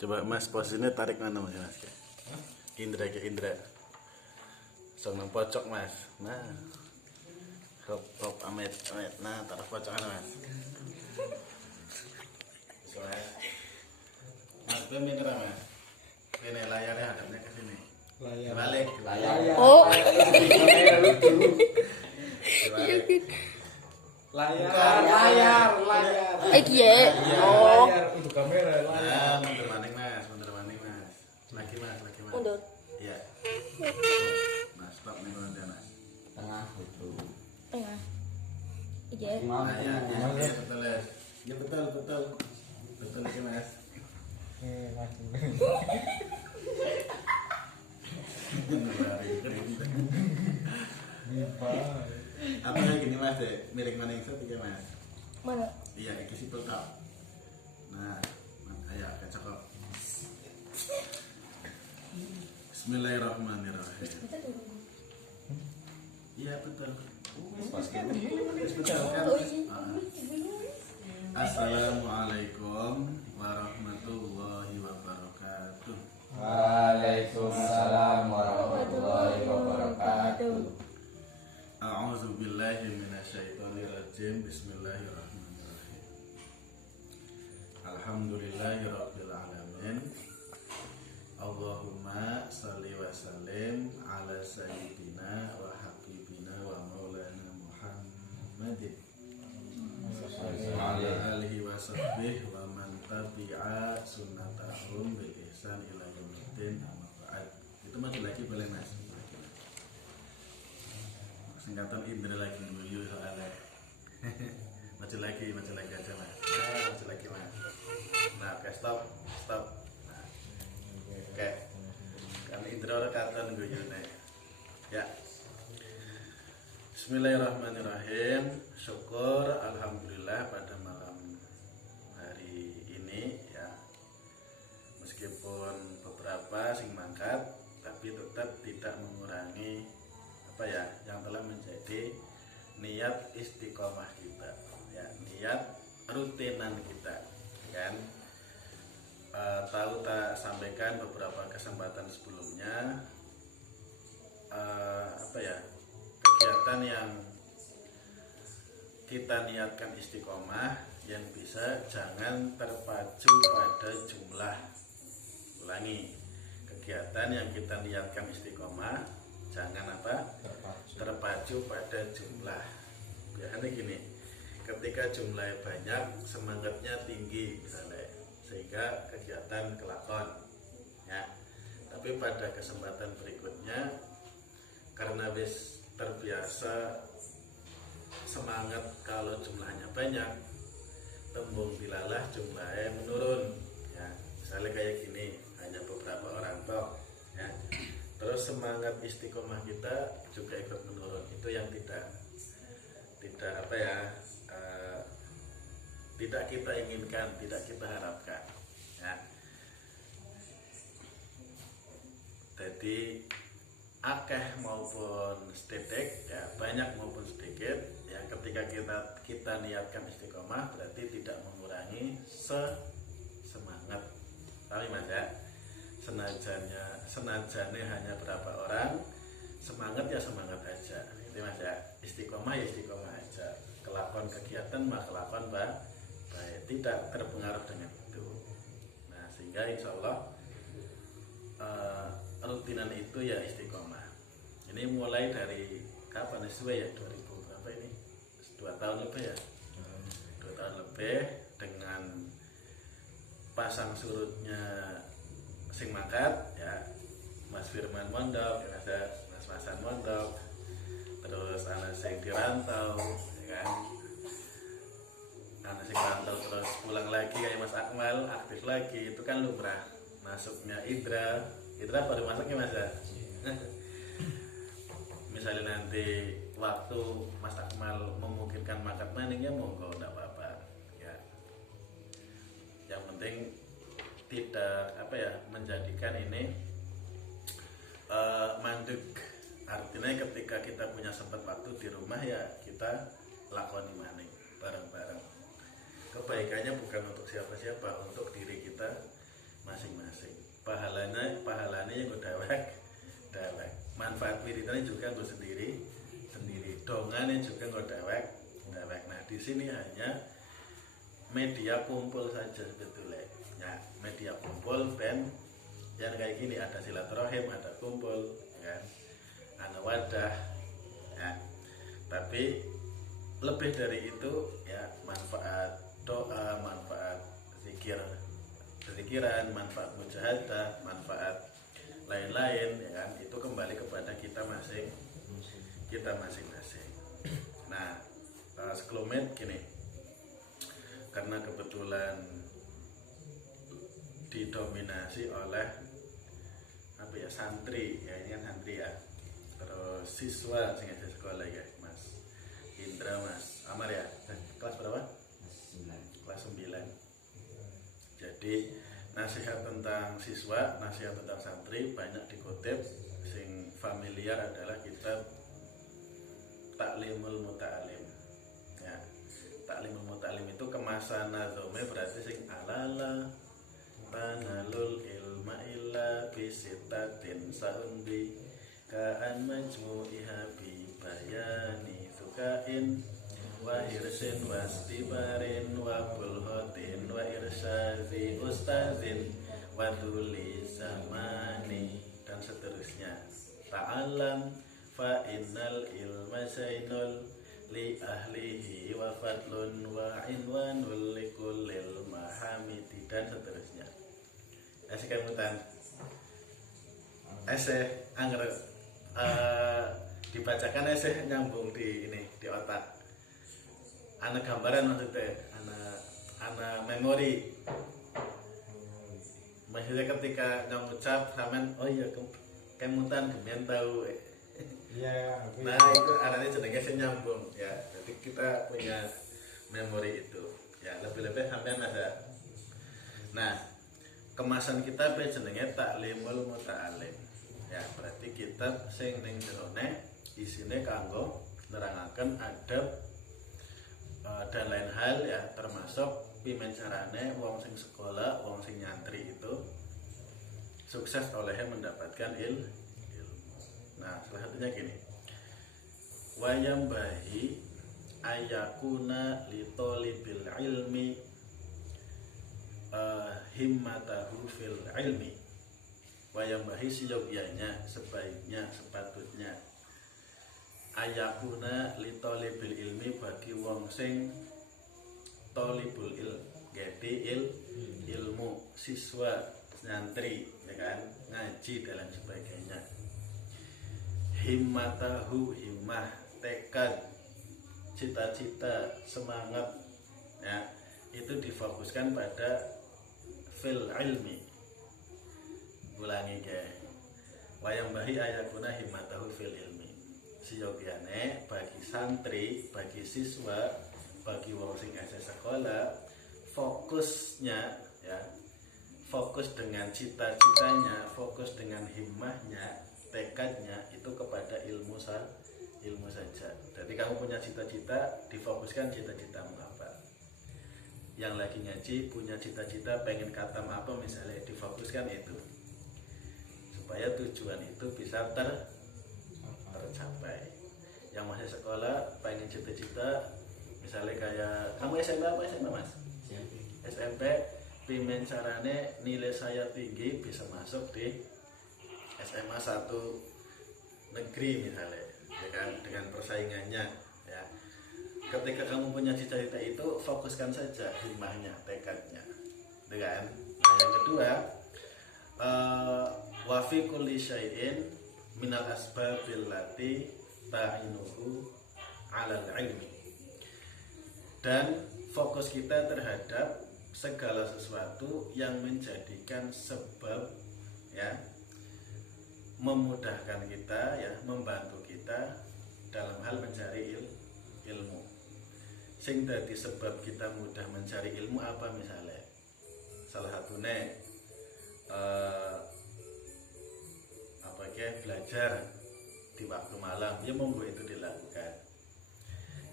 Coba Mas posisinya tarik mana Mas? Indra ke Indra. Sok nang pojok Mas. Nah. Hop amet. Nah, taruh pojokan Mas. Soalnya Mas belum Indra Mas. Ini layarnya hadapnya ke sini. Layar. Balik. Layar. Oh. Layar. Iya. Oh. Layar untuk kamera. Nah, mundur maning Mas. Lagi Mas. Mundur. Iya. Mas, stop nih nanti Mas. Tengah itu. Tengah. Iya. Nah, ya, betul ya. Ya betul. Betul sih Mas. Apa kayak gini Mas deh, miring mana yang satu ya Mas? Mana? Iya, iki sipil tau. Nah, ayo kecokok. Bismillahirrahmanirrahim. Iya betul. Pas gitu. Betul kan? Assalamualaikum warahmatullahi wabarakatuh. Waalaikumsalam warahmatullahi wabarakatuh. A'udzu billahi minasyaitonir rajim. Bismillahirrahmanirrahim. Alhamdulillahirabbil alamin. Allahumma shalli wa sallim ala sayyidina wa habibina wa maulana Muhammadin wa ala alihi wa sahbihi wa man tabi'a sunnatahum bi ihsan ila yaumil amma ba'd. Itu maju lagi boleh Mas. Singkatan Indra lagi dulu soalnya. maju lagi aja Mas. Maju lagi Mas. Nah, oke stop. Nah, oke. Kan Indra ora katon guyone. Ya. Bismillahirrahmanirrahim. Syukur alhamdulillah pada malam hari ini ya. Meskipun beberapa sing mangkat tapi tetap tidak mengurangi apa ya yang telah menjadi niat istiqomah kita ya, niat rutinan kita kan. Tahu tak sampaikan beberapa kesempatan sebelumnya apa ya, kegiatan yang kita niatkan istiqomah yang bisa jangan terpacu pada jumlah. Ulangi, kegiatan yang kita niatkan istiqomah jangan apa? Terpacu pada jumlah. Biasanya gini, ketika jumlahnya banyak, semangatnya tinggi misalnya, sehingga kegiatan kelakon ya. Tapi pada kesempatan berikutnya karena wis terbiasa semangat kalau jumlahnya banyak, tembung dilalah jumlahnya menurun ya. Misalnya kayak gini, hanya beberapa orang toh ya. Terus semangat istiqomah kita juga ikut menurun. Itu yang tidak apa ya, tidak kita inginkan, tidak kita harapkan ya. Jadi akeh maupun sedikit ya, banyak maupun sedikit ya, ketika kita niatkan istiqomah berarti tidak mengurangi semangat. Tahu Mas ya, senajannya hanya berapa orang, semangat ya semangat aja gitu Mas ya. Istiqomah ya istiqomah aja, kelakon kegiatan mah kelakon baik, tidak terpengaruh dengan itu. Nah sehingga insya Allah rutinan itu ya istiqomah. Ini mulai dari kapan sesuai ya, 2000 berapa ini, 2 tahun lebih ya, 2 tahun lebih dengan pasang surutnya sing mangkat ya, Mas Firman mondok ya, ada Mas Masan mondok, terus anak sing dirantau ya kan, anak sing rantau terus pulang lagi kayak Mas Akmal aktif lagi, itu kan lumrah. Masuknya Indra baru masuknya Mas ya. Misalnya nanti waktu Mas Akmal memungkinkan mangkat maningnya monggo enggak apa-apa ya. Yang penting tidak apa ya, menjadikan ini mandek. Artinya ketika kita punya sempat waktu di rumah ya kita lakoni maning bareng-bareng. Kebaikannya bukan untuk siapa-siapa, untuk diri kita masing-masing. yang gue dewek. Manfaat wiridan juga gue sendiri. Dongannya juga gue dewek. Nah di sini hanya media kumpul saja sebetulnya. Ya, media kumpul ben yang kayak gini, ada silaturahim, ada kumpul, kan, ada wadah, ya. Tapi lebih dari itu ya, manfaat doa, manfaat zikiran, manfaat mujahadah, manfaat lain-lain, ya kan, itu kembali kepada kita masing-masing. Nah, sekelemet gini, karena kebetulan didominasi oleh santri, ya ini kan santri ya, terus siswa sing ada sekolah ya, Mas Indra, Mas Amar ya, kelas berapa? Kelas 9. Jadi nasihat tentang siswa, nasihat tentang santri banyak dikutip. Sing familiar adalah kitab Ta'limul Muta'alim. Ya, Ta'limul Muta'alim itu kemasan nazome, berarti sing alala tanalul ilma illa bisitatin sa'undi ka'an majmu'iha bi bayani sukain wa irsin wa stibarin wa bulhotin wa irsazi ustazin wa duli zamani dan seterusnya. Ta'alam fa innal ilma zainul li ahlihi wa fadlun wa inwanul likullil mahamidi dan seterusnya. Esek kemutan esek angger dibacakan esek nyambung di otak. Ana gambaran maksudnya, ana memori. Maksudnya ketika ngucap ramen, oh iya kemutan kemudian tahu. Iya. Nah itu arahnya jenenge nyambung ya. Jadi kita punya memori itu. Ya lebih-lebih sampean ada. Nah, kemasan kita pe jenenge Ta'limul Muta'alim. Ya, berarti kitab sing ning jerone isine kanggo nerangaken adab dan lain hal ya, termasuk pimen carane wong sing sekolah, wong sing nyantri itu sukses olehnya mendapatkan ilmu. Nah, salah satunya gini. Wayam bahi ayakuna litolibil ilmi himmatahu fil ilmi. Wayam bahi siyogyanya, sebaiknya, sepatutnya ayakuna litolibil ilmi bagi wong sing tolibul ilm, jadi ilmu, siswa, nyantri, ya kan, ngaji dan sebagainya. Himmatahu, himmah, tekad, cita-cita, semangat, ya, itu difokuskan pada fil ilmi. Ulangi ke wayang bahi ayakuna himmatahu fil ilmi. Siyogyane bagi santri, bagi siswa, bagi wong sing asa sekolah, fokusnya ya, fokus dengan cita-citanya, fokus dengan himmahnya, tekadnya itu kepada ilmu saja. Jadi kamu punya cita-cita, difokuskan cita-citamu apa. Yang lagi ngaji punya cita-cita pengen khatam apa misalnya, difokuskan itu supaya tujuan itu bisa tercapai. Yang masih sekolah pengen cita-cita misalnya kayak kamu SMP apa SMA Mas? SMP pimen carane nilai saya tinggi bisa masuk di SMA 1 negeri misalnya, ya kan, dengan persaingannya ya. Ketika kamu punya cita-cita itu, fokuskan saja himmahnya, tekadnya, dengan. Nah, yang kedua, wa fi kulli syai'in minal asbabil lati ta'inuhu 'alal ilmi. Dan fokus kita terhadap segala sesuatu yang menjadikan sebab ya, memudahkan kita ya, membantu kita dalam hal mencari ilmu. Sing dadi sebab kita mudah mencari ilmu apa misalnya? Salah satunya belajar di waktu malam, ya monggo itu dilakukan.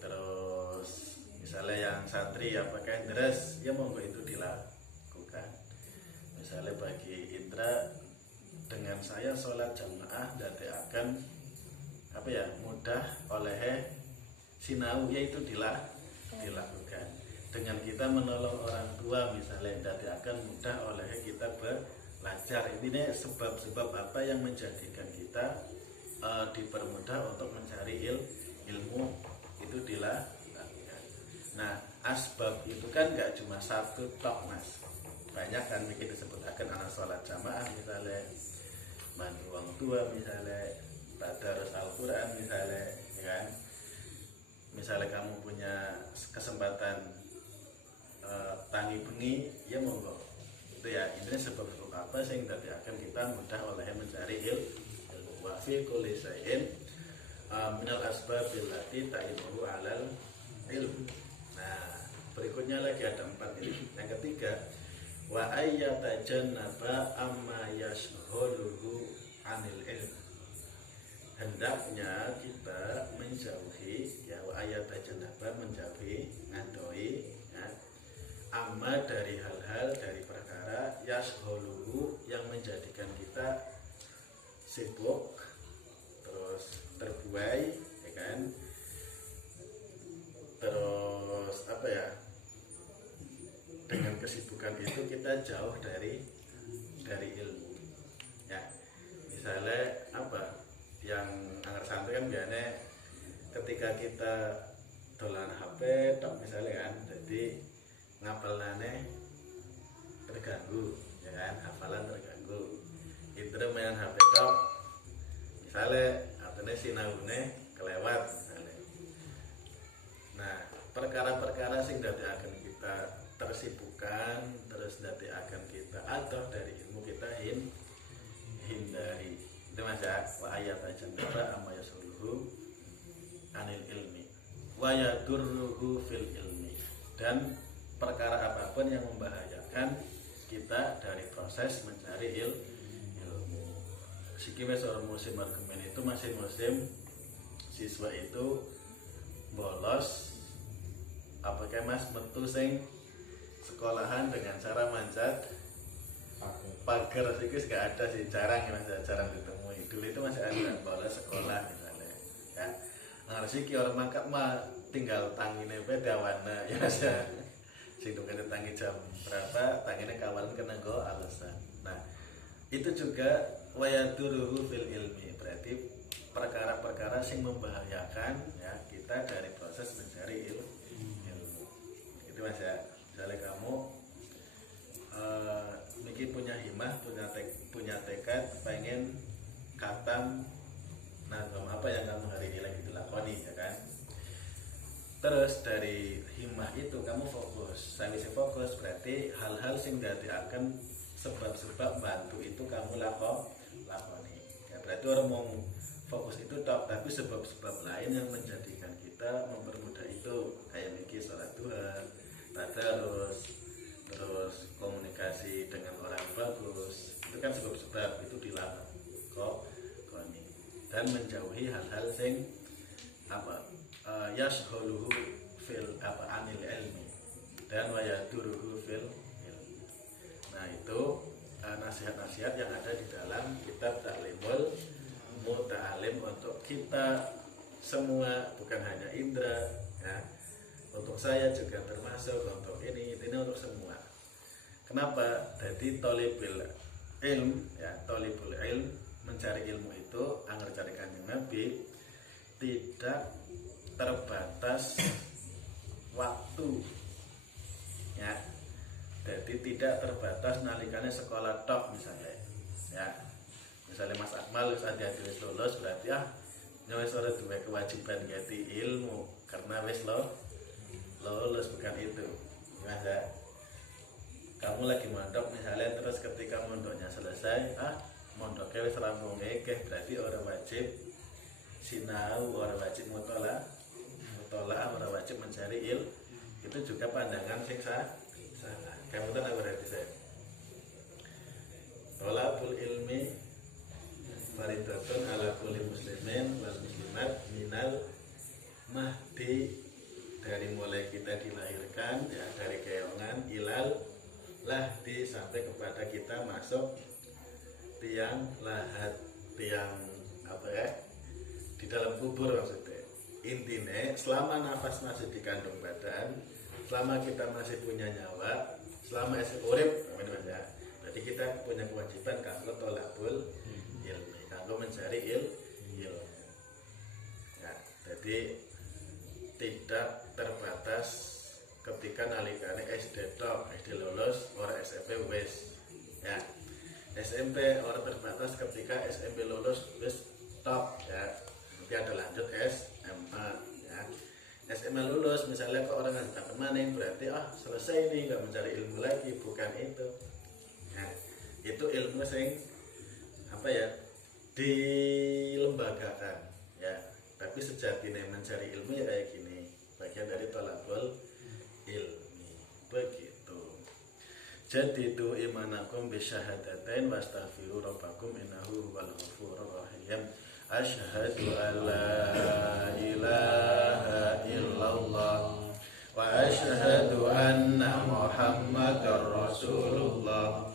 Terus misalnya yang santri ya pakai dress, ya monggo itu dilakukan. Misalnya bagi Indra dengan saya sholat jamaah akan apa ya, mudah oleh sinau, yaitu dilakukan. Dengan kita menolong orang tua misalnya akan mudah oleh kita belajar. Ini sebab-sebab apa yang menjadikan kita dipermudah untuk mencari ilmu itu dilakukan. Nah, asbab itu kan nggak cuma satu tok mas, banyak kan. Bikin disebutkan anak sholat jamaah misalnya, bantu orang tua misalnya, tadarus Al-Quran misalnya, ya kan. Misalnya kamu punya kesempatan tangi bengi, ya monggo. Itu ya, ini sebab-sebab apa sih yang akan kita mudah oleh mencari ilmu. Wa fi kulli syai'in minal asbabil lati ta'imuhu alal ilm. Nah, berikutnya lagi ada 4 ini. Yang ketiga, wa ayyatajannaba amma yashghuluhu anil ilm. Hendaknya kita menjauhi, ya, wa ayyatajannaba, menjauhi, ngadoi, ya, amma dari hal-hal, dari perkara yashghuluhu, yang menjadikan kita sibuk, terus terbuai, ya kan, terus apa ya, dengan kesibukan itu kita jauh dari ilmu, ya. Misalnya apa yang anggar santri kan biasanya ketika kita dolan HP tok misalnya kan, jadi ngapalane terganggu, ya kan, hafalan terganggu. Itu main HP tok misalnya artinya sinaune kelewat misalnya. Nah, perkara-perkara sing dadi akan kita tersibukkan, terus dadi akan kita adoh dari ilmu, kita hindari. Itu masa wa ayat ajannaba amma yasuluhu anil ilmi wa yadurruhu fil ilmi, dan perkara apapun yang membahayakan kita dari proses mencari ilmu. Sikime seorang musim argumen itu masih musim siswa itu bolos apakah mas metu sing sekolahan dengan cara manjat pagar, sih gak ada sih, jarang ditemui. Dulu itu masih ada bolos sekolah misalnya, ya. Ngarsi ki orang mangkat mah tinggal tangine beda warna, ya saja. Sing tukane tangi jam berapa, tangine kawalan kena go alasan. Nah, itu juga wayaduruhu fil ilmi, berarti perkara-perkara sing membahayakan, ya, kita dari proses mencari ilmu. Itu mas ya. Misalnya kamu mungkin punya himah, punya tekad pengen khatam nazam apa yang kamu hari ini lagi dilakoni, ya kan. Terus dari himah itu kamu fokus, sambil fokus berarti hal-hal sing dadi akan sebab-sebab bantu itu kamu lakoni. Ya, berarti orang mau fokus itu tok, tapi sebab-sebab lain yang menjadikan kita mempermudah itu kayak mikir sholat duha, tadarus, terus komunikasi dengan orang bagus, itu kan sebab-sebab itu dilakoni, dan menjauhi hal-hal sing apa yashghuluhu fil apa anil ilmi dan wayaduruhu fil ilmi. Nah, itu nasihat-nasihat yang ada di dalam kitab Ta'limul Muta'alim untuk kita semua, bukan hanya Indra, ya. Untuk saya juga termasuk, untuk ini untuk semua. Kenapa? Jadi tolibul ilm, ya, tolibul ilm, mencari ilmu itu anggar cari Kanjeng Nabi tidak terbatas waktu, ya. Jadi tidak terbatas nalikane sekolah tok misalnya, ya. Misalnya Mas Akmal wis wis lulus, berarti wis ora duwe kewajiban ganti ilmu karena wis lulus, bukan itu. Masa kamu lagi mondok misalnya, terus ketika mondoknya selesai, mondoknya wis rampung berarti orang wajib sinau, orang wajib mutola, orang wajib mencari ilmu. Itu juga pandangan sing salah. Kamu tahu apa berarti saya? Tolabul ilmi faridatun ala kulli muslimin wal muslimat minal mahdi, dari mulai kita dilahirkan, ya, dari keongan ilal lahdi sampai kepada kita masuk tiang lahat, tiang apa ya, di dalam kubur maksudnya. Intinya selama nafas masih dikandung badan, selama kita masih punya nyawa, selama urip ya, berarti kita punya kewajiban kanggo tolabul ilmi, kanggo mencari ilmu ya. Jadi tidak terbatas ketika nalikane SD tok, SD lulus, orang SMP wis ya. SMP orang terbatas ketika SMP lulus wis top ya. Nanti ada lanjut SMA ya. SMA lulus misalnya ke orang yang tak maning berarti selesai nih, nggak mencari ilmu lagi, bukan itu. Nah, itu ilmu sing apa ya, dilembagakan ya. Tapi sejatinya mencari ilmu ya kayak gini, bagian dari tolabul ilmi begitu. Jadidu imanakum bisyahadatain wastaghfiru rabbakum innahu huwal ghafurur rahim. Asyhadu an la ilaha illallah wa asyhadu anna muhammadar rasulullah.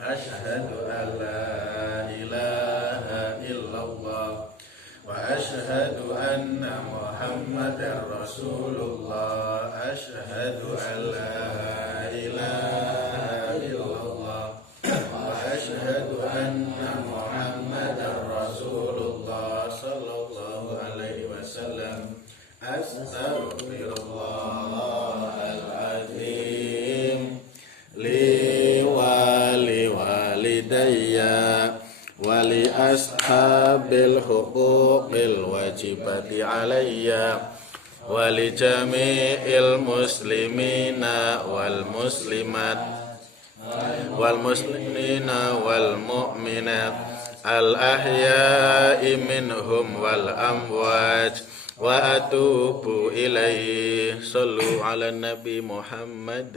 Asyhadu an la ilaha illallah wa asyhadu anna muhammadar rasulullah. Asyhadu an la ilaha illallah wa asyhadu anna muhammadar rasulullah sallallahu alaihi wasallam. Astaghfirullahaladzim li wali walidayya wali ashabil huquqil wajibati alayya wali jami'il muslimina wal muslimat wal muslimina wal mu'minat al ahya'i minhum wal amwat wa atubu ilaihi. Sallu ala nabi Muhammad.